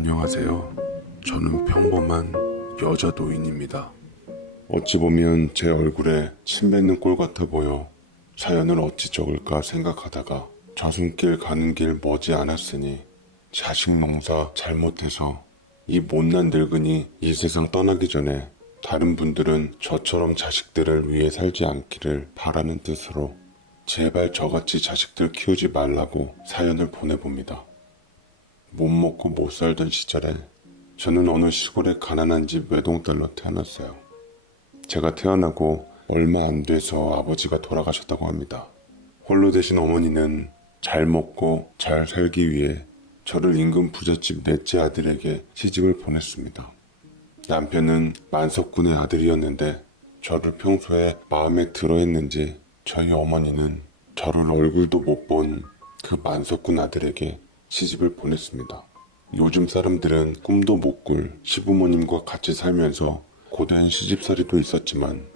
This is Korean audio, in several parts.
안녕하세요. 저는 평범한 여자 노인입니다. 어찌 보면 제 얼굴에 침 뱉는 꼴 같아 보여 사연을 어찌 적을까 생각하다가 저승길 가는 길 머지 않았으니 자식 농사 잘못해서 이 못난 늙은이 이 세상 떠나기 전에 다른 분들은 저처럼 자식들을 위해 살지 않기를 바라는 뜻으로 제발 저같이 자식들 키우지 말라고 사연을 보내봅니다. 못 먹고 못 살던 시절에 저는 어느 시골의 가난한 집 외동딸로 태어났어요. 제가 태어나고 얼마 안 돼서 아버지가 돌아가셨다고 합니다. 홀로 되신 어머니는 잘 먹고 잘 살기 위해 저를 인근 부잣집 넷째 아들에게 시집을 보냈습니다. 남편은 만석군의 아들이었는데 저를 평소에 마음에 들어 했는지 저희 어머니는 저를 얼굴도 못 본 그 만석군 아들에게 시집을 보냈습니다. 요즘 사람들은 꿈도 못 꿀 시부모님과 같이 살면서 고된 시집살이도 있었지만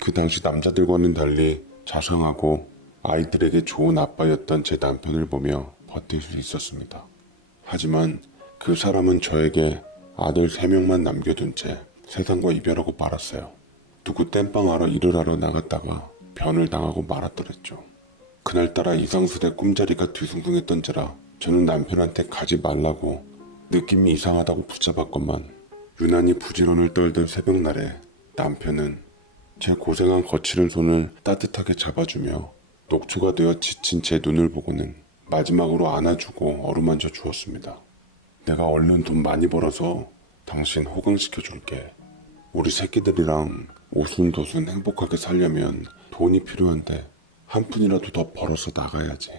그 당시 남자들과는 달리 자상하고 아이들에게 좋은 아빠였던 제 남편을 보며 버틸 수 있었습니다. 하지만 그 사람은 저에게 아들 3명만 남겨둔 채 세상과 이별하고 말았어요. 누구 땜빵하러 일을 하러 나갔다가 변을 당하고 말았더랬죠. 그날따라 이상스레 꿈자리가 뒤숭숭했던지라 저는 남편한테 가지 말라고 느낌이 이상하다고 붙잡았건만 유난히 부지런을 떨던 새벽날에 남편은 제 고생한 거칠은 손을 따뜻하게 잡아주며 녹초가 되어 지친 제 눈을 보고는 마지막으로 안아주고 어루만져 주었습니다. 내가 얼른 돈 많이 벌어서 당신 호강시켜 줄게. 우리 새끼들이랑 오순도순 행복하게 살려면 돈이 필요한데 한 푼이라도 더 벌어서 나가야지.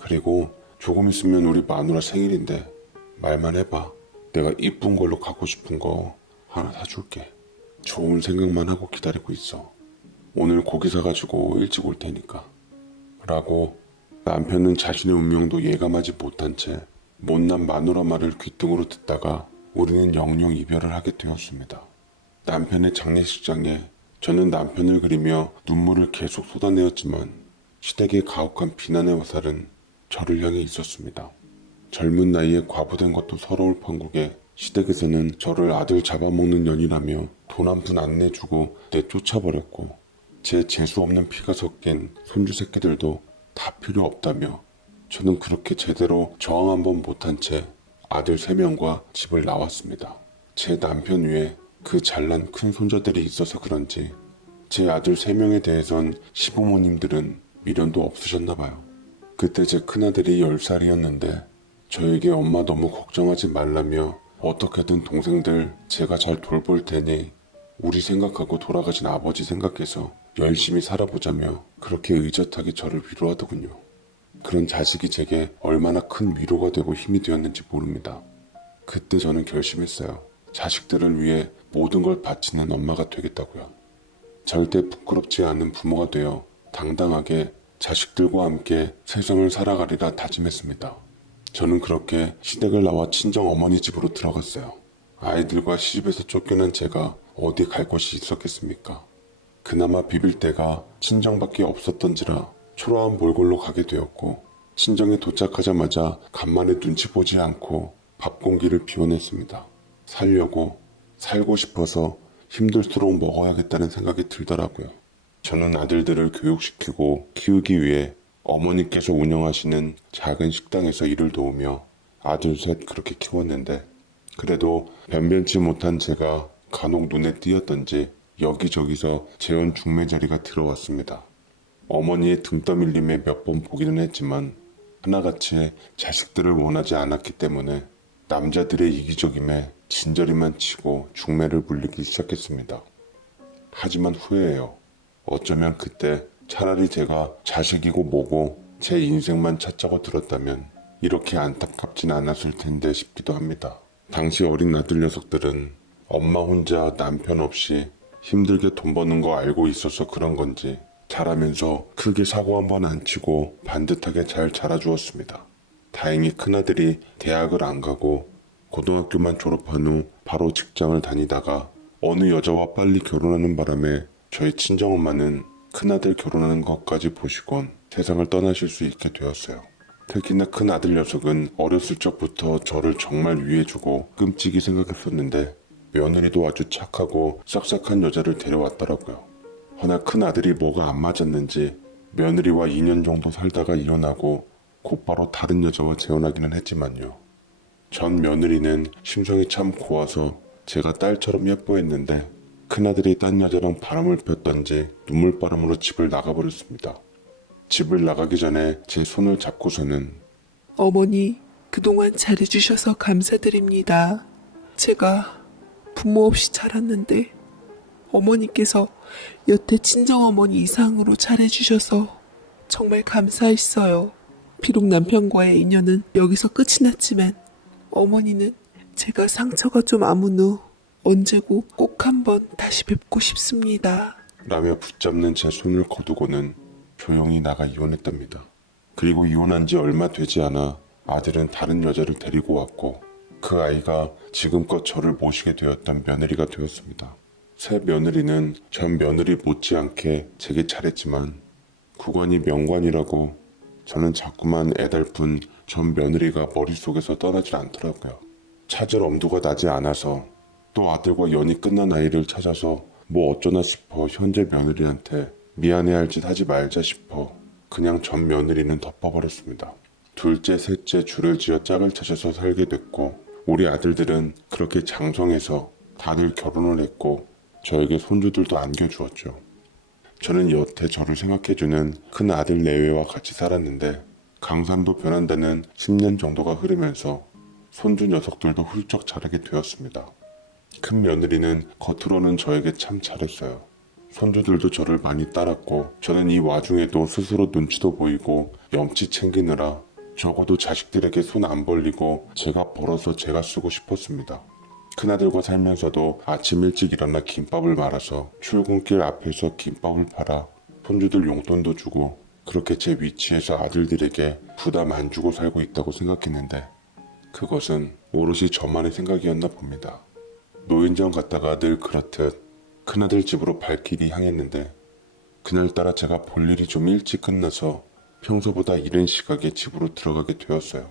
그리고 조금 있으면 우리 마누라 생일인데 말만 해봐. 내가 이쁜 걸로 갖고 싶은 거 하나 사줄게. 좋은 생각만 하고 기다리고 있어. 오늘 고기 사가지고 일찍 올 테니까. 라고 남편은 자신의 운명도 예감하지 못한 채 못난 마누라 말을 귓등으로 듣다가 우리는 영영 이별을 하게 되었습니다. 남편의 장례식장에 저는 남편을 그리며 눈물을 계속 쏟아내었지만 시댁의 가혹한 비난의 화살은 저를 향해 있었습니다. 젊은 나이에 과부된 것도 서러울 판국에 시댁에서는 저를 아들 잡아먹는 년이라며 돈 한 푼 안 내주고 내쫓아버렸고 제 재수없는 피가 섞인 손주 새끼들도 다 필요 없다며 저는 그렇게 제대로 저항 한번 못한 채 아들 3명과 집을 나왔습니다. 제 남편 위에 그 잘난 큰 손자들이 있어서 그런지 제 아들 3명에 대해선 시부모님들은 미련도 없으셨나 봐요. 그때 제 큰아들이 10살이었는데 저에게 엄마 너무 걱정하지 말라며 어떻게든 동생들 제가 잘 돌볼 테니 우리 생각하고 돌아가신 아버지 생각해서 열심히 살아보자며 그렇게 의젓하게 저를 위로하더군요. 그런 자식이 제게 얼마나 큰 위로가 되고 힘이 되었는지 모릅니다. 그때 저는 결심했어요. 자식들을 위해 모든 걸 바치는 엄마가 되겠다고요. 절대 부끄럽지 않은 부모가 되어 당당하게 자식들과 함께 세상을 살아가리라 다짐했습니다. 저는 그렇게 시댁을 나와 친정 어머니 집으로 들어갔어요. 아이들과 시집에서 쫓겨난 제가 어디 갈 곳이 있었겠습니까? 그나마 비빌 데가 친정밖에 없었던지라 초라한 몰골로 가게 되었고 친정에 도착하자마자 간만에 눈치 보지 않고 밥 공기를 비워냈습니다. 살고 싶어서 힘들수록 먹어야겠다는 생각이 들더라고요. 저는 아들들을 교육시키고 키우기 위해 어머니께서 운영하시는 작은 식당에서 일을 도우며 아들 셋 그렇게 키웠는데 그래도 변변치 못한 제가 간혹 눈에 띄었던지 여기저기서 재혼 중매자리가 들어왔습니다. 어머니의 등 떠밀림에 몇 번 보기는 했지만 하나같이 자식들을 원하지 않았기 때문에 남자들의 이기적임에 진저리만 치고 중매를 불리기 시작했습니다. 하지만 후회해요. 어쩌면 그때 차라리 제가 자식이고 뭐고 제 인생만 찾자고 들었다면 이렇게 안타깝진 않았을 텐데 싶기도 합니다. 당시 어린 아들 녀석들은 엄마 혼자 남편 없이 힘들게 돈 버는 거 알고 있어서 그런 건지 자라면서 크게 사고 한 번 안 치고 반듯하게 잘 자라주었습니다. 다행히 큰아들이 대학을 안 가고 고등학교만 졸업한 후 바로 직장을 다니다가 어느 여자와 빨리 결혼하는 바람에 저희 친정엄마는 큰아들 결혼하는 것까지 보시곤 세상을 떠나실 수 있게 되었어요. 특히나 큰 아들 녀석은 어렸을 적부터 저를 정말 위해주고 끔찍이 생각했었는데 며느리도 아주 착하고 싹싹한 여자를 데려왔더라고요. 허나 큰 아들이 뭐가 안 맞았는지 며느리와 2년 정도 살다가 이혼하고 곧바로 다른 여자와 재혼하기는 했지만요. 전 며느리는 심성이 참 고와서 제가 딸처럼 예뻐했는데 큰아들이 딴 여자랑 바람을 폈던지 눈물바람으로 집을 나가버렸습니다. 집을 나가기 전에 제 손을 잡고서는 어머니, 그동안 잘해주셔서 감사드립니다. 제가 부모 없이 자랐는데 어머니께서 여태 친정어머니 이상으로 잘해주셔서 정말 감사했어요. 비록 남편과의 인연은 여기서 끝이 났지만 어머니는 제가 상처가 좀 아문 후 언제고 꼭 한번 다시 뵙고 싶습니다. 라며 붙잡는 제 손을 거두고는 조용히 나가 이혼했답니다. 그리고 이혼한 지 얼마 되지 않아 아들은 다른 여자를 데리고 왔고 그 아이가 지금껏 저를 모시게 되었던 며느리가 되었습니다. 새 며느리는 전 며느리 못지않게 제게 잘했지만 구관이 명관이라고 저는 자꾸만 애달픈 전 며느리가 머릿속에서 떠나질 않더라고요. 찾을 엄두가 나지 않아서 또 아들과 연이 끝난 아이를 찾아서 뭐 어쩌나 싶어 현재 며느리한테 미안해할 짓 하지 말자 싶어 그냥 전 며느리는 덮어버렸습니다. 둘째, 셋째 줄을 지어 짝을 찾아서 살게 됐고 우리 아들들은 그렇게 장성해서 다들 결혼을 했고 저에게 손주들도 안겨주었죠. 저는 여태 저를 생각해주는 큰 아들 내외와 같이 살았는데 강산도 변한다는 10년 정도가 흐르면서 손주 녀석들도 훌쩍 자라게 되었습니다. 큰 며느리는 겉으로는 저에게 참 잘했어요. 손주들도 저를 많이 따랐고 저는 이 와중에도 스스로 눈치도 보이고 염치 챙기느라 적어도 자식들에게 손 안 벌리고 제가 벌어서 제가 쓰고 싶었습니다. 큰아들과 살면서도 아침 일찍 일어나 김밥을 말아서 출근길 앞에서 김밥을 팔아 손주들 용돈도 주고 그렇게 제 위치에서 아들들에게 부담 안 주고 살고 있다고 생각했는데 그것은 오롯이 저만의 생각이었나 봅니다. 노인정 갔다가 늘 그렇듯 큰아들 집으로 발길이 향했는데 그날따라 제가 볼 일이 좀 일찍 끝나서 평소보다 이른 시각에 집으로 들어가게 되었어요.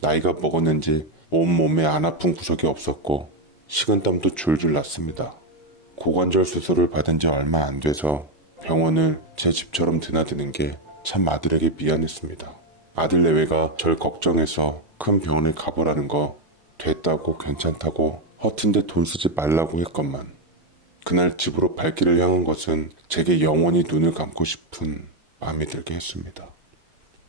나이가 먹었는지 온몸에 안 아픈 구석이 없었고 식은땀도 줄줄 났습니다. 고관절 수술을 받은 지 얼마 안 돼서 병원을 제 집처럼 드나드는 게 참 아들에게 미안했습니다. 아들 내외가 절 걱정해서 큰 병원에 가보라는 거 됐다고 괜찮다고 허튼데 돈 쓰지 말라고 했건만 그날 집으로 발길을 향한 것은 제게 영원히 눈을 감고 싶은 마음이 들게 했습니다.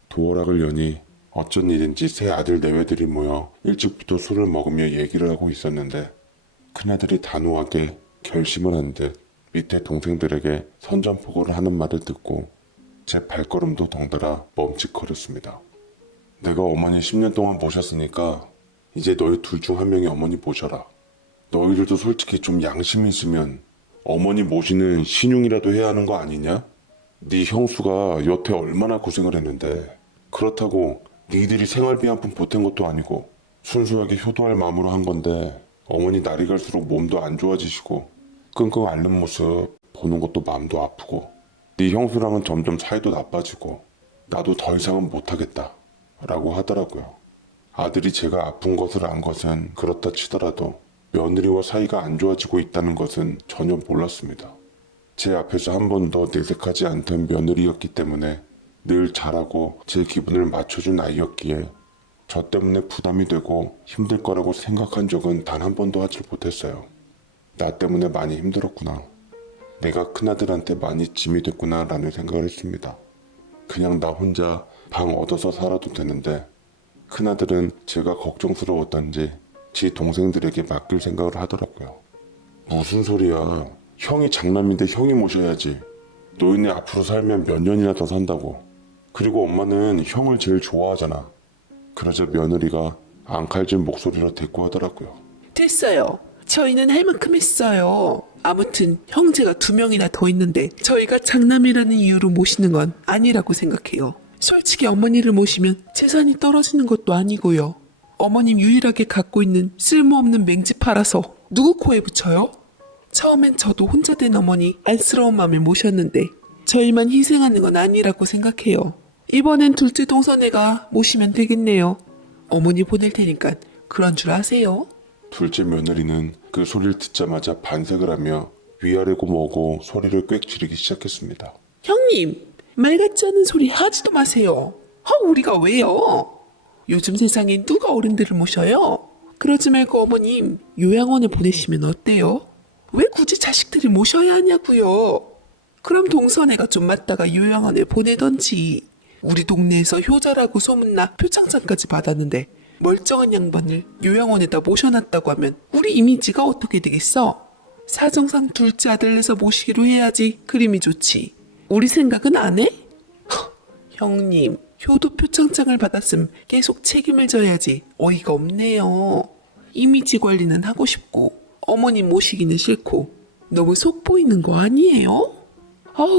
도어락을 여니 어쩐 일인지 새 아들 내외들이 모여 일찍부터 술을 먹으며 얘기를 하고 있었는데 큰아들이 단호하게 결심을 한 듯 밑에 동생들에게 선전포고를 하는 말을 듣고 제 발걸음도 덩달아 멈칫거렸습니다. 내가 어머니 10년 동안 모셨으니까 이제 너희 둘 중 한 명이 어머니 모셔라. 너희들도 솔직히 좀 양심이 있으면 어머니 모시는 신용이라도 해야 하는 거 아니냐? 네 형수가 여태 얼마나 고생을 했는데 그렇다고 니들이 생활비 한 푼 보탠 것도 아니고 순수하게 효도할 마음으로 한 건데 어머니 날이 갈수록 몸도 안 좋아지시고 끙끙 앓는 모습 보는 것도 마음도 아프고 네 형수랑은 점점 사이도 나빠지고 나도 더 이상은 못하겠다 라고 하더라고요. 아들이 제가 아픈 것을 안 것은 그렇다 치더라도 며느리와 사이가 안 좋아지고 있다는 것은 전혀 몰랐습니다. 제 앞에서 한 번도 내색하지 않던 며느리였기 때문에 늘 잘하고 제 기분을 맞춰준 아이였기에 저 때문에 부담이 되고 힘들 거라고 생각한 적은 단 한 번도 하지 못했어요. 나 때문에 많이 힘들었구나. 내가 큰아들한테 많이 짐이 됐구나 라는 생각을 했습니다. 그냥 나 혼자 방 얻어서 살아도 되는데 큰아들은 제가 걱정스러웠던지 지 동생들에게 맡길 생각을 하더라고요. 무슨 소리야. 형이 장남인데 형이 모셔야지. 노인네 앞으로 살면 몇 년이나 더 산다고. 그리고 엄마는 형을 제일 좋아하잖아. 그러자 며느리가 앙칼진 목소리로 대꾸하더라고요. 됐어요. 저희는 할 만큼 했어요. 아무튼 형제가 2명이나 더 있는데 저희가 장남이라는 이유로 모시는 건 아니라고 생각해요. 솔직히 어머니를 모시면 재산이 떨어지는 것도 아니고요. 어머님 유일하게 갖고 있는 쓸모없는 맹지 팔아서 누구 코에 붙여요? 처음엔 저도 혼자 된 어머니 안쓰러운 마음을 모셨는데 저희만 희생하는 건 아니라고 생각해요. 이번엔 둘째 동선애가 모시면 되겠네요. 어머니 보낼 테니까 그런 줄 아세요? 둘째 며느리는 그 소리를 듣자마자 반색을 하며 위아래고 뭐고 소리를 꽥 지르기 시작했습니다. 형님, 말 같지 않은 소리 하지도 마세요. 우리가 왜요? 요즘 세상에 누가 어른들을 모셔요? 그러지 말고 어머님, 요양원에 보내시면 어때요? 왜 굳이 자식들이 모셔야 하냐고요? 그럼 동선애가 좀 맞다가 요양원에 보내던지. 우리 동네에서 효자라고 소문나 표창장까지 받았는데 멀쩡한 양반을 요양원에다 모셔놨다고 하면 우리 이미지가 어떻게 되겠어? 사정상 둘째 아들 내서 모시기로 해야지 그림이 좋지. 우리 생각은 안 해? 형님, 효도 표창장을 받았음 계속 책임을 져야지. 어이가 없네요. 이미지 관리는 하고 싶고 어머님 모시기는 싫고 너무 속 보이는 거 아니에요?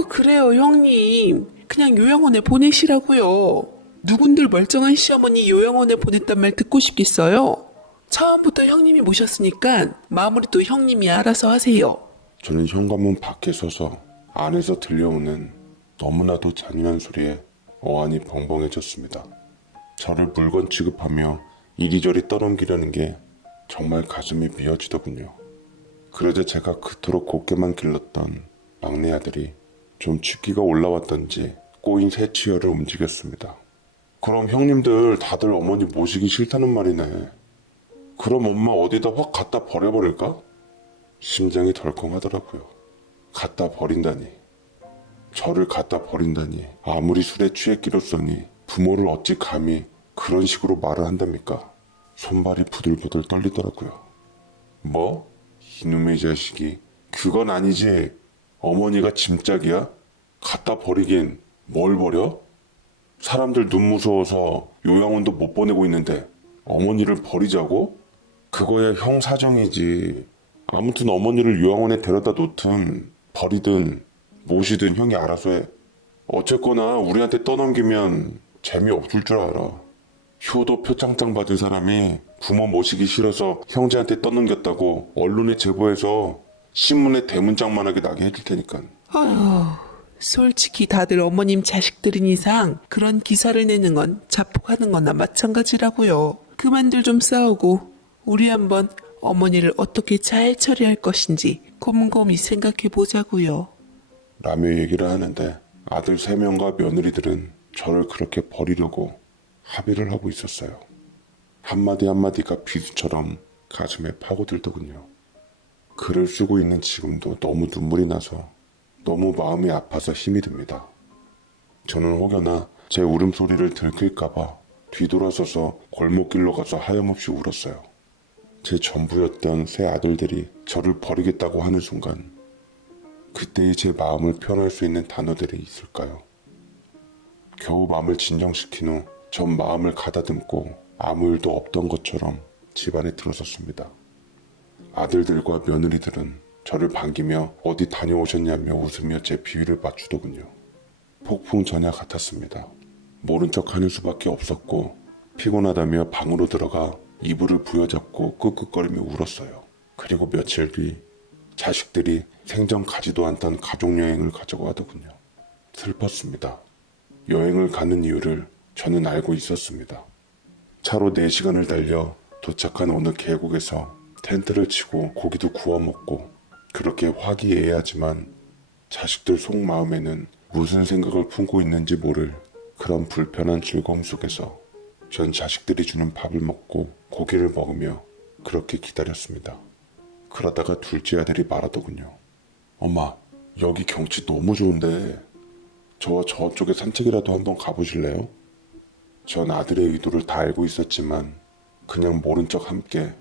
그래요 형님. 그냥 요양원에 보내시라고요. 누군들 멀쩡한 시어머니 요양원에 보냈단 말 듣고 싶겠어요? 처음부터 형님이 모셨으니까 마무리도 형님이 알아서 하세요. 저는 현관문 밖에 서서 안에서 들려오는 너무나도 잔인한 소리에 어안이 벙벙해졌습니다. 저를 물건 취급하며 이리저리 떠넘기려는 게 정말 가슴이 미어지더군요. 그러자 제가 그토록 곱게만 길렀던 막내 아들이 좀 취기가 올라왔던지 꼬인 새치열을 움직였습니다. 그럼 형님들 다들 어머니 모시기 싫다는 말이네. 그럼 엄마 어디다 확 갖다 버려버릴까? 심장이 덜컹하더라고요. 갖다 버린다니. 저를 갖다 버린다니. 아무리 술에 취했기로써니 부모를 어찌 감히 그런 식으로 말을 한답니까? 손발이 부들부들 떨리더라고요. 뭐? 이놈의 자식이. 그건 아니지. 어머니가 짐짝이야? 갖다 버리긴 뭘 버려? 사람들 눈 무서워서 요양원도 못 보내고 있는데 어머니를 버리자고? 그거야 형 사정이지. 아무튼 어머니를 요양원에 데려다 놓든 버리든 모시든 형이 알아서 해. 어쨌거나 우리한테 떠넘기면 재미없을 줄 알아. 효도 표창장 받은 사람이 부모 모시기 싫어서 형제한테 떠넘겼다고 언론에 제보해서 신문에 대문짝만하게 나게 해줄 테니까. 솔직히 다들 어머님 자식들인 이상 그런 기사를 내는 건 자폭하는 거나 마찬가지라고요. 그만들 좀 싸우고 우리 한번 어머니를 어떻게 잘 처리할 것인지 곰곰이 생각해 보자고요. 라며 얘기를 하는데 아들 3명과 며느리들은 저를 그렇게 버리려고 합의를 하고 있었어요. 한마디 한마디가 비수처럼 가슴에 파고들더군요. 글을 쓰고 있는 지금도 너무 눈물이 나서 너무 마음이 아파서 힘이 듭니다. 저는 혹여나 제 울음소리를 들킬까봐 뒤돌아서서 골목길로 가서 하염없이 울었어요. 제 전부였던 새 아들들이 저를 버리겠다고 하는 순간 그때의 제 마음을 표현할 수 있는 단어들이 있을까요? 겨우 마음을 진정시킨 후 전 마음을 가다듬고 아무 일도 없던 것처럼 집안에 들어섰습니다. 아들들과 며느리들은 저를 반기며 어디 다녀오셨냐며 웃으며 제 비위를 맞추더군요. 폭풍 전야 같았습니다. 모른 척하는 수밖에 없었고 피곤하다며 방으로 들어가 이불을 부여잡고 끄끄거리며 울었어요. 그리고 며칠 뒤 자식들이 생전 가지도 않던 가족여행을 가자고 하더군요. 슬펐습니다. 여행을 가는 이유를 저는 알고 있었습니다. 차로 4시간을 달려 도착한 어느 계곡에서 텐트를 치고 고기도 구워 먹고 그렇게 화기애애하지만 자식들 속마음에는 무슨 생각을 품고 있는지 모를 그런 불편한 즐거움 속에서 전 자식들이 주는 밥을 먹고 고기를 먹으며 그렇게 기다렸습니다. 그러다가 둘째 아들이 말하더군요. 엄마, 여기 경치 너무 좋은데 저와 저쪽에 산책이라도 한번 가보실래요? 전 아들의 의도를 다 알고 있었지만 그냥 모른 척 함께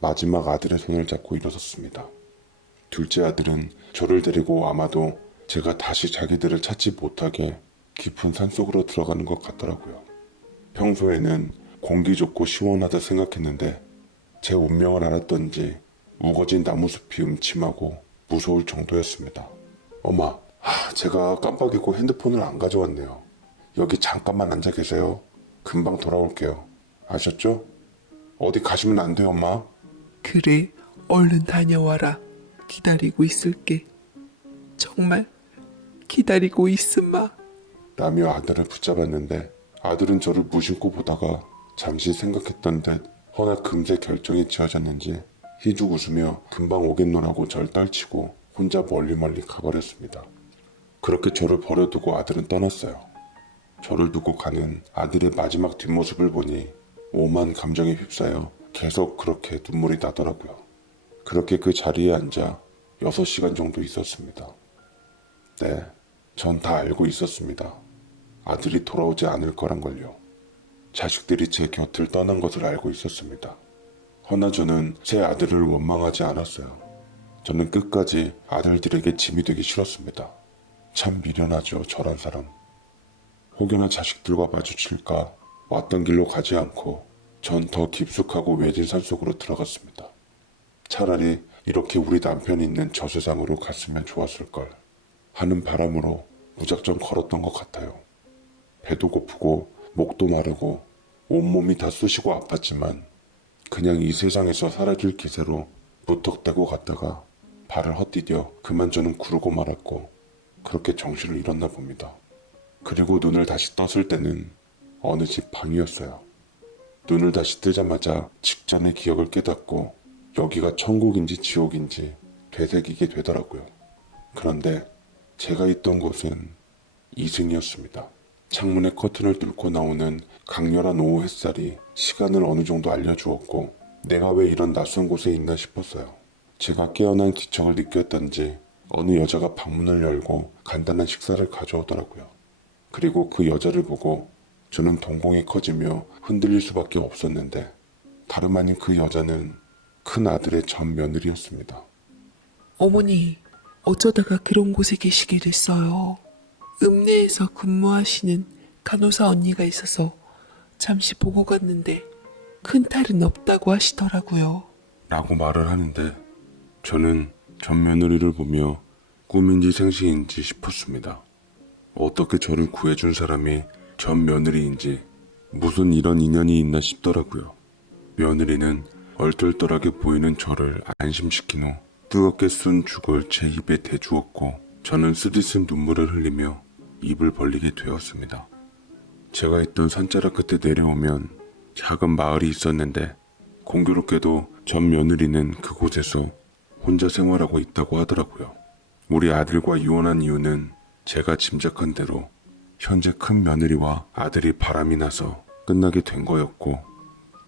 마지막 아들의 손을 잡고 일어섰습니다. 둘째 아들은 저를 데리고 아마도 제가 다시 자기들을 찾지 못하게 깊은 산속으로 들어가는 것 같더라고요. 평소에는 공기 좋고 시원하다 생각했는데 제 운명을 알았던지 우거진 나무숲이 음침하고 무서울 정도였습니다. 엄마, 제가 깜빡 잊고 핸드폰을 안 가져왔네요. 여기 잠깐만 앉아 계세요. 금방 돌아올게요. 아셨죠? 어디 가시면 안 돼요, 엄마. 그래, 얼른 다녀와라. 기다리고 있을게. 정말 기다리고 있으마. 라며 아들을 붙잡았는데 아들은 저를 무심코 보다가 잠시 생각했던 듯 허나 금세 결정이 지어졌는지 희죽 웃으며 금방 오겠노라고 절 떨치고 혼자 멀리 가버렸습니다. 그렇게 저를 버려두고 아들은 떠났어요. 저를 두고 가는 아들의 마지막 뒷모습을 보니 오만 감정에 휩싸여 계속 그렇게 눈물이 나더라고요. 그렇게 그 자리에 앉아 6시간 정도 있었습니다. 네, 전 다 알고 있었습니다. 아들이 돌아오지 않을 거란 걸요. 자식들이 제 곁을 떠난 것을 알고 있었습니다. 허나 저는 제 아들을 원망하지 않았어요. 저는 끝까지 아들들에게 짐이 되기 싫었습니다. 참 미련하죠, 저런 사람. 혹여나 자식들과 마주칠까 왔던 길로 가지 않고 전 더 깊숙하고 외진 산속으로 들어갔습니다. 차라리 이렇게 우리 남편이 있는 저 세상으로 갔으면 좋았을걸 하는 바람으로 무작정 걸었던 것 같아요. 배도 고프고 목도 마르고 온몸이 다 쑤시고 아팠지만 그냥 이 세상에서 사라질 기세로 무턱대고 갔다가 발을 헛디뎌 그만 저는 구르고 말았고 그렇게 정신을 잃었나 봅니다. 그리고 눈을 다시 떴을 때는 어느 집 방이었어요. 눈을 다시 뜨자마자 직전의 기억을 깨닫고 여기가 천국인지 지옥인지 되새기게 되더라고요. 그런데 제가 있던 곳은 2층이었습니다. 창문에 커튼을 뚫고 나오는 강렬한 오후 햇살이 시간을 어느 정도 알려주었고 내가 왜 이런 낯선 곳에 있나 싶었어요. 제가 깨어난 기척을 느꼈던지 어느 여자가 방문을 열고 간단한 식사를 가져오더라고요. 그리고 그 여자를 보고 저는 동공이 커지며 흔들릴 수밖에 없었는데 다름 아닌 그 여자는 큰 아들의 전 며느리였습니다. 어머니, 어쩌다가 그런 곳에 계시게 됐어요. 읍내에서 근무하시는 간호사 언니가 있어서 잠시 보고 갔는데 큰 탈은 없다고 하시더라고요. 라고 말을 하는데 저는 전 며느리를 보며 꿈인지 생시인지 싶었습니다. 어떻게 저를 구해준 사람이 전 며느리인지 무슨 이런 인연이 있나 싶더라고요. 며느리는 얼떨떨하게 보이는 저를 안심시킨 후 뜨겁게 쓴 죽을 제 입에 대주었고 저는 쓰디쓴 눈물을 흘리며 입을 벌리게 되었습니다. 제가 있던 산자락 끝에 내려오면 작은 마을이 있었는데 공교롭게도 전 며느리는 그곳에서 혼자 생활하고 있다고 하더라고요. 우리 아들과 이혼한 이유는 제가 짐작한 대로 현재 큰 며느리와 아들이 바람이 나서 끝나게 된 거였고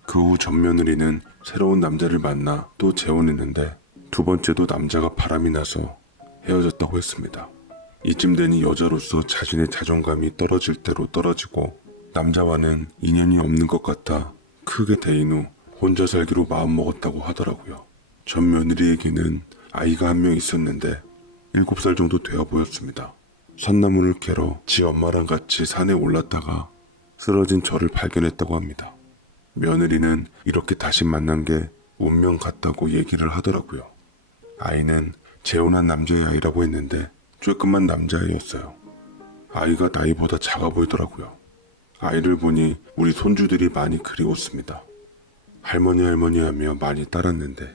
그 후 전 며느리는 새로운 남자를 만나 또 재혼했는데 두 번째도 남자가 바람이 나서 헤어졌다고 했습니다. 이쯤 되니 여자로서 자신의 자존감이 떨어질 대로 떨어지고 남자와는 인연이 없는 것 같아 크게 대인 후 혼자 살기로 마음먹었다고 하더라고요. 전 며느리에게는 아이가 한 명 있었는데 7살 정도 되어 보였습니다. 산나물을 캐러 지 엄마랑 같이 산에 올랐다가 쓰러진 저를 발견했다고 합니다. 며느리는 이렇게 다시 만난 게 운명 같다고 얘기를 하더라고요. 아이는 재혼한 남자의 아이라고 했는데 쬐끔한 남자아이였어요. 아이가 나이보다 작아 보이더라고요. 아이를 보니 우리 손주들이 많이 그리웠습니다. 할머니 하며 많이 따랐는데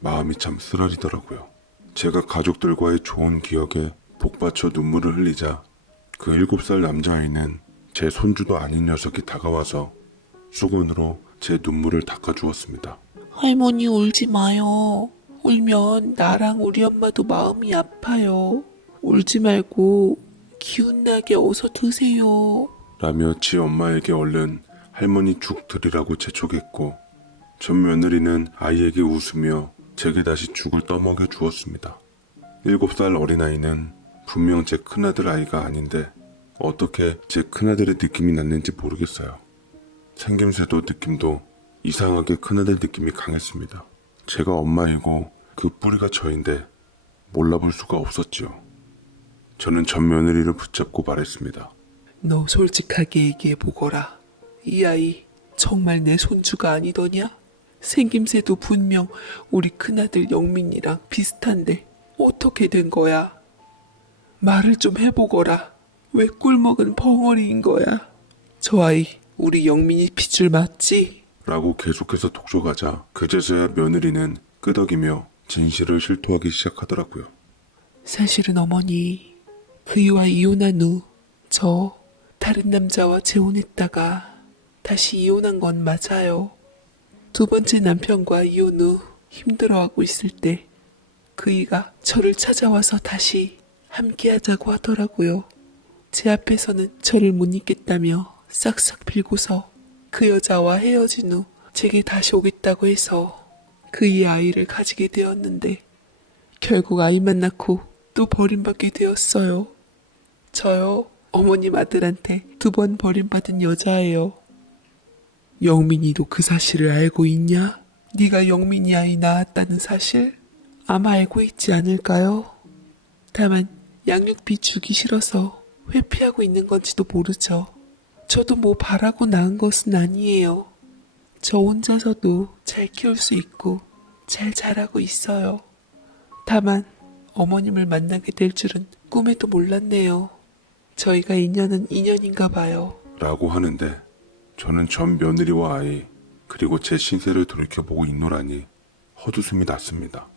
마음이 참 쓰라리더라고요. 제가 가족들과의 좋은 기억에 복받쳐 눈물을 흘리자 그 7살 남자아이는 제 손주도 아닌 녀석이 다가와서 수건으로 제 눈물을 닦아주었습니다. 할머니 울지 마요. 울면 나랑 우리 엄마도 마음이 아파요. 울지 말고 기운나게 어서 드세요. 라며 지 엄마에게 얼른 할머니 죽 드리라고 재촉했고 전 며느리는 아이에게 웃으며 제게 다시 죽을 떠먹여 주었습니다. 7살 어린아이는 분명 제 큰아들 아이가 아닌데 어떻게 제 큰아들의 느낌이 났는지 모르겠어요. 생김새도 느낌도 이상하게 큰아들 느낌이 강했습니다. 제가 엄마이고 그 뿌리가 저인데 몰라볼 수가 없었지요. 저는 전 며느리를 붙잡고 말했습니다. 너 솔직하게 얘기해보거라. 이 아이 정말 내 손주가 아니더냐? 생김새도 분명 우리 큰아들 영민이랑 비슷한데 어떻게 된 거야? 말을 좀 해보거라. 왜 꿀먹은 벙어리인 거야? 저 아이 우리 영민이 핏줄 맞지? 라고 계속해서 독촉하자 그제서야 며느리는 끄덕이며 진실을 실토하기 시작하더라고요. 사실은 어머니 그이와 이혼한 후 저 다른 남자와 재혼했다가 다시 이혼한 건 맞아요. 두 번째 남편과 이혼 후 힘들어하고 있을 때 그이가 저를 찾아와서 다시 함께하자고 하더라고요. 제 앞에서는 저를 못 잊겠다며 싹싹 빌고서 그 여자와 헤어진 후 제게 다시 오겠다고 해서 그의 아이를 가지게 되었는데 결국 아이만 낳고 또 버림받게 되었어요. 저요, 어머님 아들한테 2번 버림받은 여자예요. 영민이도 그 사실을 알고 있냐? 네가 영민이 아이 낳았다는 사실? 아마 알고 있지 않을까요? 다만 양육비 주기 싫어서 회피하고 있는 건지도 모르죠. 저도 뭐 바라고 낳은 것은 아니에요. 저 혼자서도 잘 키울 수 있고 잘 자라고 있어요. 다만 어머님을 만나게 될 줄은 꿈에도 몰랐네요. 저희가 인연은 인연인가 봐요. 라고 하는데 저는 첫 며느리와 아이 그리고 제 신세를 돌이켜보고 있노라니 헛웃음이 났습니다.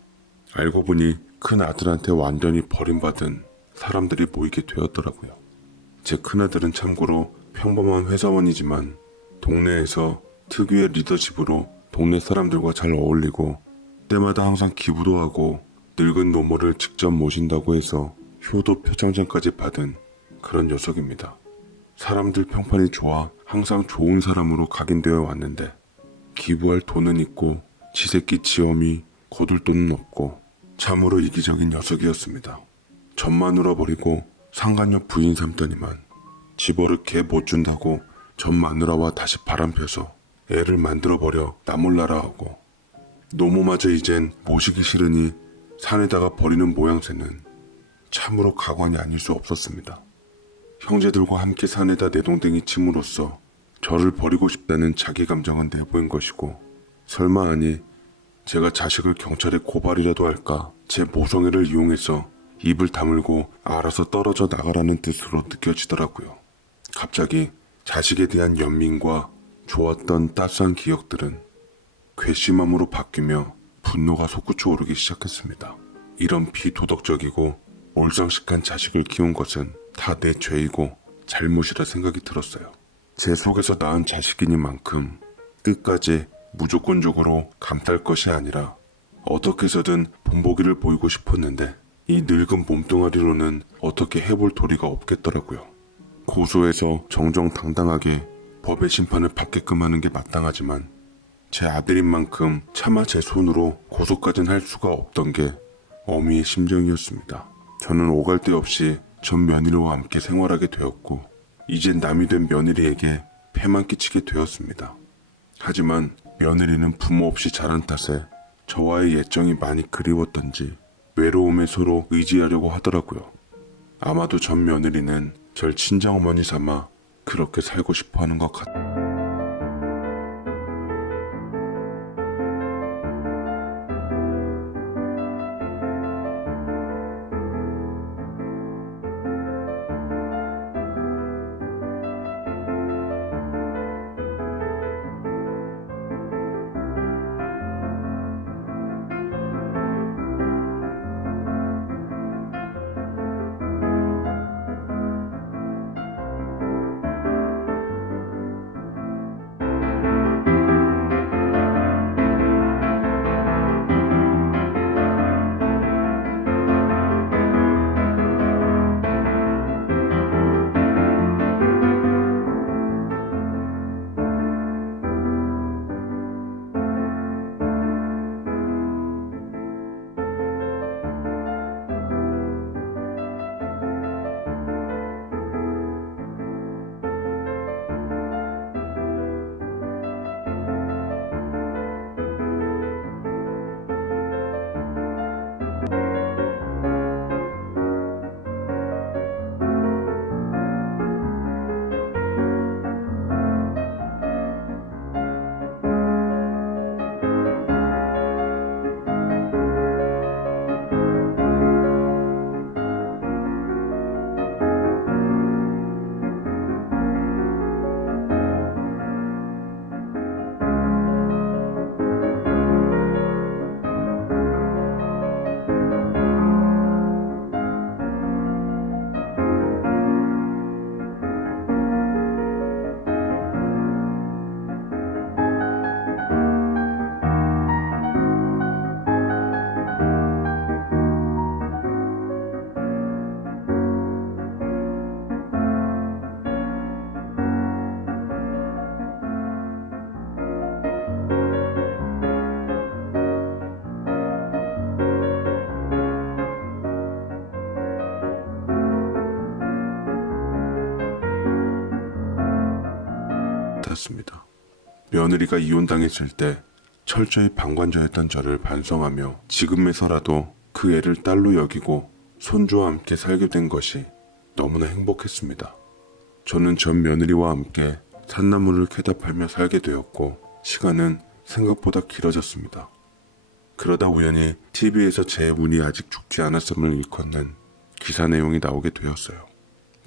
알고 보니 큰 아들한테 완전히 버림받은 사람들이 모이게 되었더라고요. 제 큰아들은 참고로 평범한 회사원이지만 동네에서 특유의 리더십으로 동네 사람들과 잘 어울리고 때마다 항상 기부도 하고 늙은 노모를 직접 모신다고 해서 효도 표창장까지 받은 그런 녀석입니다. 사람들 평판이 좋아 항상 좋은 사람으로 각인되어 왔는데 기부할 돈은 있고 지새끼 지엄이 거둘 돈은 없고 참으로 이기적인 녀석이었습니다. 젖만 울어버리고 상간녀 부인 삼더니만 집어를 개 못 준다고 전 마누라와 다시 바람펴서 애를 만들어버려 나몰라라 하고 노모마저 이젠 모시기 싫으니 산에다가 버리는 모양새는 참으로 가관이 아닐 수 없었습니다. 형제들과 함께 산에다 내동댕이 침으로써 저를 버리고 싶다는 자기 감정은 내보인 것이고 설마 아니 제가 자식을 경찰에 고발이라도 할까 제 모성애를 이용해서 입을 다물고 알아서 떨어져 나가라는 뜻으로 느껴지더라고요. 갑자기 자식에 대한 연민과 좋았던 따스한 기억들은 괘씸함으로 바뀌며 분노가 솟구쳐 오르기 시작했습니다. 이런 비도덕적이고 몰상식한 자식을 키운 것은 다 내 죄이고 잘못이라 생각이 들었어요. 제 속에서 낳은 자식이니만큼 끝까지 무조건적으로 감쌀 것이 아니라 어떻게 해서든 본보기를 보이고 싶었는데 이 늙은 몸뚱아리로는 어떻게 해볼 도리가 없겠더라고요. 고소해서 정정당당하게 법의 심판을 받게끔 하는 게 마땅하지만 제 아들인 만큼 차마 제 손으로 고소까지는 할 수가 없던 게 어미의 심정이었습니다. 저는 오갈 데 없이 전 며느리와 함께 생활하게 되었고 이젠 남이 된 며느리에게 폐만 끼치게 되었습니다. 하지만 며느리는 부모 없이 자란 탓에 저와의 예정이 많이 그리웠던지 외로움에 서로 의지하려고 하더라고요. 아마도 전 며느리는 절 친정어머니 삼아 그렇게 살고 싶어 하는 것 같아요. 며느리가 이혼당했을 때 철저히 방관자였던 저를 반성하며 지금에서라도 그 애를 딸로 여기고 손주와 함께 살게 된 것이 너무나 행복했습니다. 저는 전 며느리와 함께 산나물을 캐다 팔며 살게 되었고 시간은 생각보다 길어졌습니다. 그러다 우연히 TV에서 제 운이 아직 죽지 않았음을 일컫는 기사 내용이 나오게 되었어요.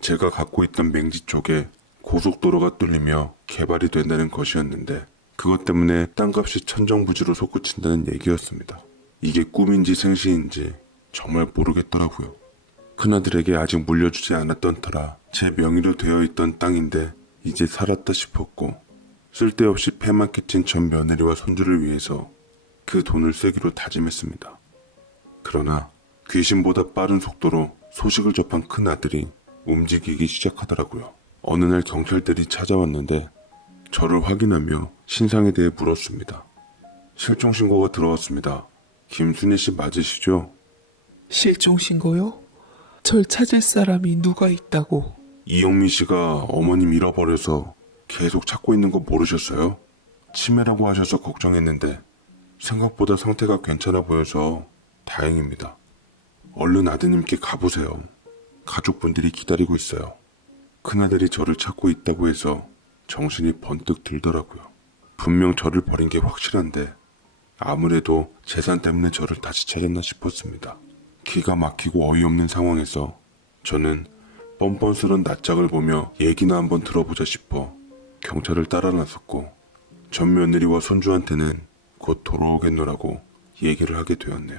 제가 갖고 있던 맹지 쪽에 고속도로가 뚫리며 개발이 된다는 것이었는데 그것 때문에 땅값이 천정부지로 솟구친다는 얘기였습니다. 이게 꿈인지 생시인지 정말 모르겠더라고요. 큰아들에게 아직 물려주지 않았던 터라 제 명의로 되어 있던 땅인데 이제 살았다 싶었고 쓸데없이 패만 끼친 전 며느리와 손주를 위해서 그 돈을 쓰기로 다짐했습니다. 그러나 귀신보다 빠른 속도로 소식을 접한 큰아들이 움직이기 시작하더라고요. 어느 날 경찰들이 찾아왔는데 저를 확인하며 신상에 대해 물었습니다. 실종신고가 들어왔습니다. 김순희 씨 맞으시죠? 실종신고요? 절 찾을 사람이 누가 있다고? 이영미 씨가 어머님 잃어버려서 계속 찾고 있는 거 모르셨어요? 치매라고 하셔서 걱정했는데 생각보다 상태가 괜찮아 보여서 다행입니다. 얼른 아드님께 가보세요. 가족분들이 기다리고 있어요. 큰아들이 저를 찾고 있다고 해서 정신이 번뜩 들더라고요. 분명 저를 버린 게 확실한데 아무래도 재산 때문에 저를 다시 찾았나 싶었습니다. 기가 막히고 어이없는 상황에서 저는 뻔뻔스런 낯짝을 보며 얘기나 한번 들어보자 싶어 경찰을 따라 나섰고 전 며느리와 손주한테는 곧 돌아오겠노라고 얘기를 하게 되었네요.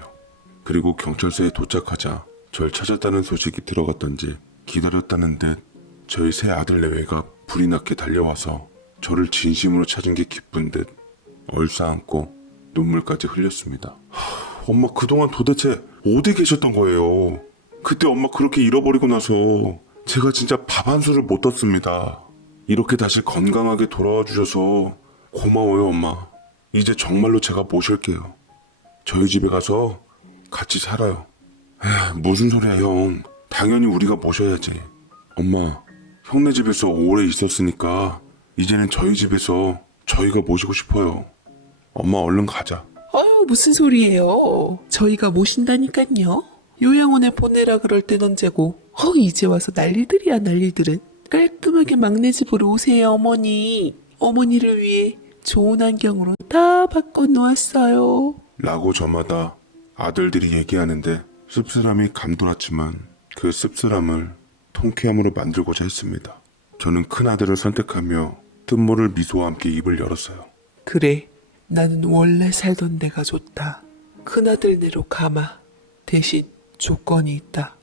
그리고 경찰서에 도착하자 절 찾았다는 소식이 들어갔던지 기다렸다는 듯 저희 새 아들 내외가 불이 나게 달려와서 저를 진심으로 찾은 게 기쁜 듯 얼싸안고 눈물까지 흘렸습니다. 엄마 그동안 도대체 어디 계셨던 거예요? 그때 엄마 그렇게 잃어버리고 나서 제가 진짜 밥 한 술을 못 떴습니다. 이렇게 다시 건강하게 돌아와 주셔서 고마워요 엄마. 이제 정말로 제가 모실게요. 저희 집에 가서 같이 살아요. 에휴, 무슨 소리야 형. 당연히 우리가 모셔야지. 엄마 형네 집에서 오래 있었으니까 이제는 저희 집에서 저희가 모시고 싶어요. 엄마 얼른 가자. 무슨 소리예요? 저희가 모신다니깐요. 요양원에 보내라 그럴 땐 언제고 이제 와서 난리들이야 난리들은. 깔끔하게 막내 집으로 오세요 어머니. 어머니를 위해 좋은 환경으로 다 바꿔놓았어요. 라고 저마다 아들들이 얘기하는데 씁쓸함이 감돌았지만 그 씁쓸함을 통쾌함으로 만들고자 했습니다. 저는 큰아들을 선택하며 뜻모를 미소와 함께 입을 열었어요. 그래, 나는 원래 살던 데가 좋다. 큰아들네로 가마. 대신 조건이 있다.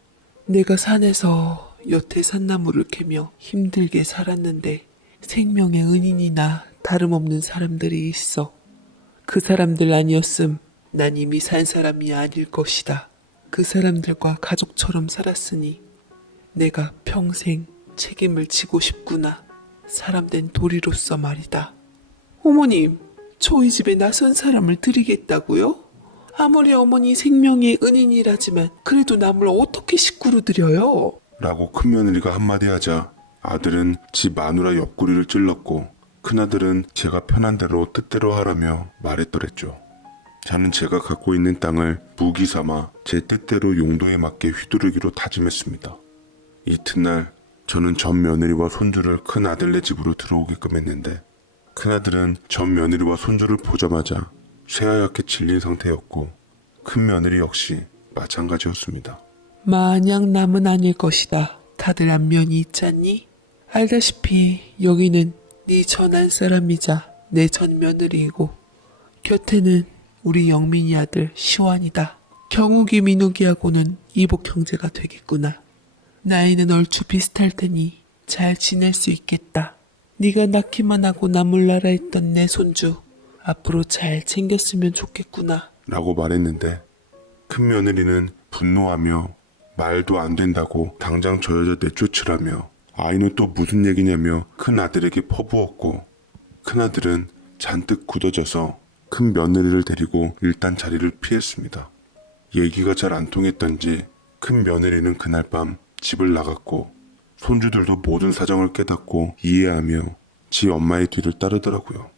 내가 산에서 여태 산나무를 캐며 힘들게 살았는데 생명의 은인이나 다름없는 사람들이 있어. 그 사람들 아니었음 난 이미 산 사람이 아닐 것이다. 그 사람들과 가족처럼 살았으니 내가 평생 책임을 지고 싶구나. 사람된 도리로서 말이다. 어머님, 저희 집에 낯선 사람을 드리겠다고요? 아무리 어머니 생명의 은인이라지만 그래도 남을 어떻게 식구로 드려요? 라고 큰며느리가 한마디 하자 아들은 지 마누라 옆구리를 찔렀고 큰아들은 제가 편한 대로 뜻대로 하라며 말했더랬죠. 저는 제가 갖고 있는 땅을 무기 삼아 제 뜻대로 용도에 맞게 휘두르기로 다짐했습니다. 이튿날 저는 전 며느리와 손주를 큰아들네 집으로 들어오게끔 했는데 큰아들은 전 며느리와 손주를 보자마자 새하얗게 질린 상태였고 큰며느리 역시 마찬가지였습니다. 마냥 남은 아닐 것이다. 다들 안면이 있잖니? 알다시피 여기는 네 전한 사람이자 내 전 며느리이고 곁에는 우리 영민이 아들 시완이다. 경욱이 민욱이하고는 이복 형제가 되겠구나. 나이는 얼추 비슷할 테니 잘 지낼 수 있겠다. 네가 낳기만 하고 나몰라라 했던 내 손주 앞으로 잘 챙겼으면 좋겠구나. 라고 말했는데 큰며느리는 분노하며 말도 안 된다고 당장 저 여자 내쫓으라며 아이는 또 무슨 얘기냐며 큰아들에게 퍼부었고 큰아들은 잔뜩 굳어져서 큰며느리를 데리고 일단 자리를 피했습니다. 얘기가 잘 안 통했던지 큰며느리는 그날 밤 집을 나갔고 손주들도 모든 사정을 깨닫고 이해하며 지 엄마의 뒤를 따르더라고요.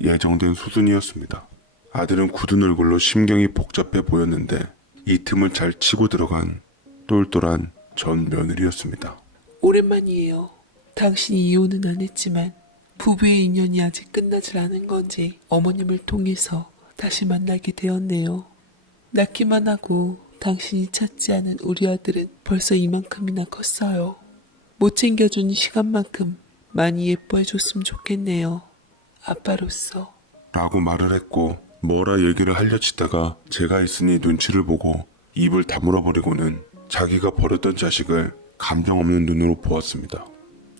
예정된 수순이었습니다. 아들은 굳은 얼굴로 심경이 복잡해 보였는데 이 틈을 잘 치고 들어간 똘똘한 전 며느리였습니다. 오랜만이에요. 당신이 이혼은 안 했지만 부부의 인연이 아직 끝나질 않은 건지 어머님을 통해서 다시 만나게 되었네요. 낳기만 하고 당신이 찾지 않은 우리 아들은 벌써 이만큼이나 컸어요. 못 챙겨준 시간만큼 많이 예뻐해줬으면 좋겠네요. 아빠로서. 라고 말을 했고 뭐라 얘기를 하려 치다가 제가 있으니 눈치를 보고 입을 다물어버리고는 자기가 버렸던 자식을 감정 없는 눈으로 보았습니다.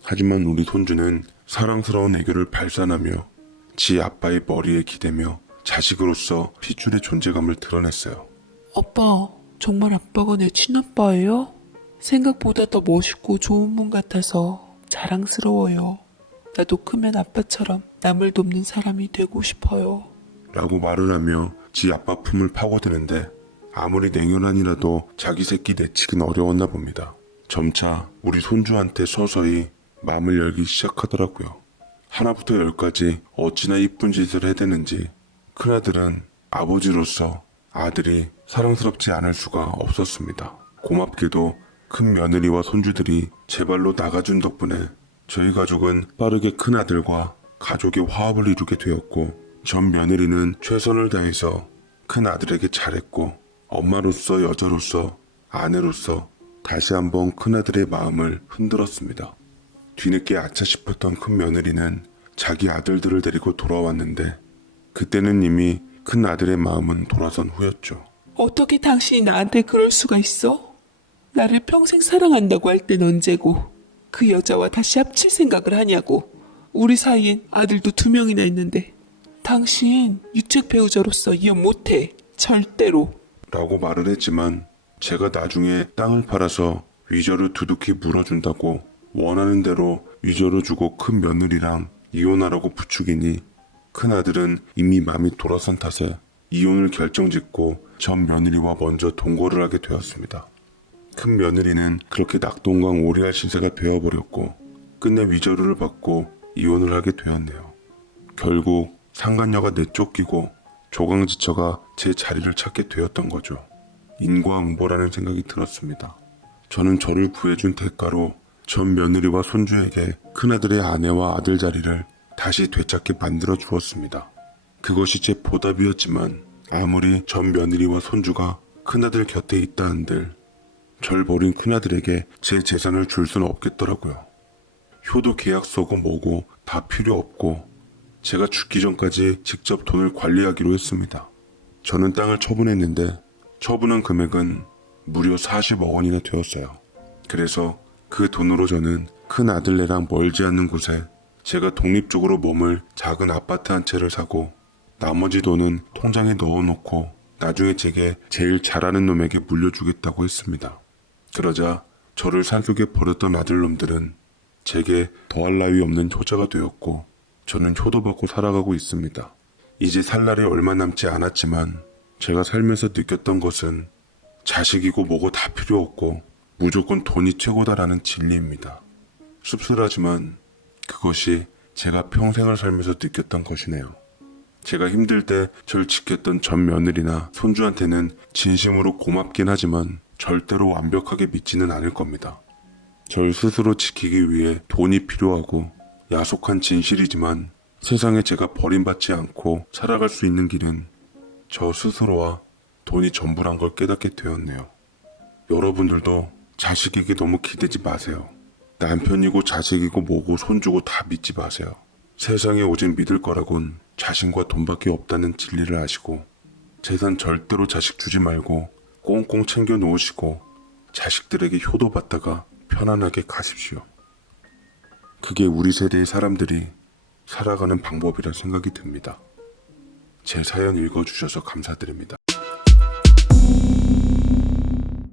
하지만 우리 손주는 사랑스러운 애교를 발산하며 지 아빠의 머리에 기대며 자식으로서 핏줄의 존재감을 드러냈어요. 아빠, 정말 아빠가 내 친아빠예요? 생각보다 더 멋있고 좋은 분 같아서 자랑스러워요. 나도 크면 아빠처럼 남을 돕는 사람이 되고 싶어요. 라고 말을 하며 지 아빠 품을 파고드는데 아무리 냉혈한이라도 자기 새끼 내치긴 어려웠나 봅니다. 점차 우리 손주한테 서서히 마음을 열기 시작하더라고요. 하나부터 열까지 어찌나 이쁜 짓을 해대는지 큰아들은 아버지로서 아들이 사랑스럽지 않을 수가 없었습니다. 고맙게도 큰 며느리와 손주들이 제 발로 나가준 덕분에 저희 가족은 빠르게 큰아들과 가족의 화합을 이루게 되었고 전 며느리는 최선을 다해서 큰아들에게 잘했고 엄마로서 여자로서 아내로서 다시 한번 큰아들의 마음을 흔들었습니다. 뒤늦게 아차 싶었던 큰 며느리는 자기 아들들을 데리고 돌아왔는데 그때는 이미 큰아들의 마음은 돌아선 후였죠. 어떻게 당신이 나한테 그럴 수가 있어? 나를 평생 사랑한다고 할 땐 언제고 그 여자와 다시 합칠 생각을 하냐고. 우리 사이엔 아들도 2명이나 있는데 당신 유책 배우자로서 이혼 못해. 절대로. 라고 말을 했지만 제가 나중에 땅을 팔아서 위자료 두둑히 물어준다고 원하는 대로 위자료 주고 큰 며느리랑 이혼하라고 부추기니 큰아들은 이미 마음이 돌아선 탓에 이혼을 결정짓고 전 며느리와 먼저 동거를 하게 되었습니다. 큰 며느리는 그렇게 낙동강 오리알 신세가 되어버렸고 끝내 위자료를 받고 이혼을 하게 되었네요. 결국 상간녀가 내쫓기고 조강지처가 제 자리를 찾게 되었던 거죠. 인과응보라는 생각이 들었습니다. 저는 저를 구해준 대가로 전 며느리와 손주에게 큰아들의 아내와 아들 자리를 다시 되찾게 만들어 주었습니다. 그것이 제 보답이었지만 아무리 전 며느리와 손주가 큰아들 곁에 있다 한들 절 버린 큰아들에게 제 재산을 줄 수는 없겠더라고요. 효도 계약서고 뭐고 다 필요 없고 제가 죽기 전까지 직접 돈을 관리하기로 했습니다. 저는 땅을 처분했는데 처분한 금액은 무려 40억 원이나 되었어요. 그래서 그 돈으로 저는 큰 아들네랑 멀지 않는 곳에 제가 독립적으로 머물 작은 아파트 한 채를 사고 나머지 돈은 통장에 넣어놓고 나중에 제게 제일 잘하는 놈에게 물려주겠다고 했습니다. 그러자 저를 산속에 버렸던 아들놈들은 제게 더할 나위 없는 효자가 되었고 저는 효도받고 살아가고 있습니다. 이제 살 날이 얼마 남지 않았지만 제가 살면서 느꼈던 것은 자식이고 뭐고 다 필요 없고 무조건 돈이 최고다라는 진리입니다. 씁쓸하지만 그것이 제가 평생을 살면서 느꼈던 것이네요. 제가 힘들 때 절 지켰던 전 며느리나 손주한테는 진심으로 고맙긴 하지만 절대로 완벽하게 믿지는 않을 겁니다. 절 스스로 지키기 위해 돈이 필요하고 야속한 진실이지만 세상에 제가 버림받지 않고 살아갈 수 있는 길은 저 스스로와 돈이 전부란 걸 깨닫게 되었네요. 여러분들도 자식에게 너무 기대지 마세요. 남편이고 자식이고 뭐고 손주고 다 믿지 마세요. 세상에 오직 믿을 거라곤 자신과 돈밖에 없다는 진리를 아시고 재산 절대로 자식 주지 말고 꽁꽁 챙겨 놓으시고 자식들에게 효도받다가 편안하게 가십시오. 그게 우리 세대의 사람들이 살아가는 방법이라 생각이 듭니다. 제 사연 읽어주셔서 감사드립니다.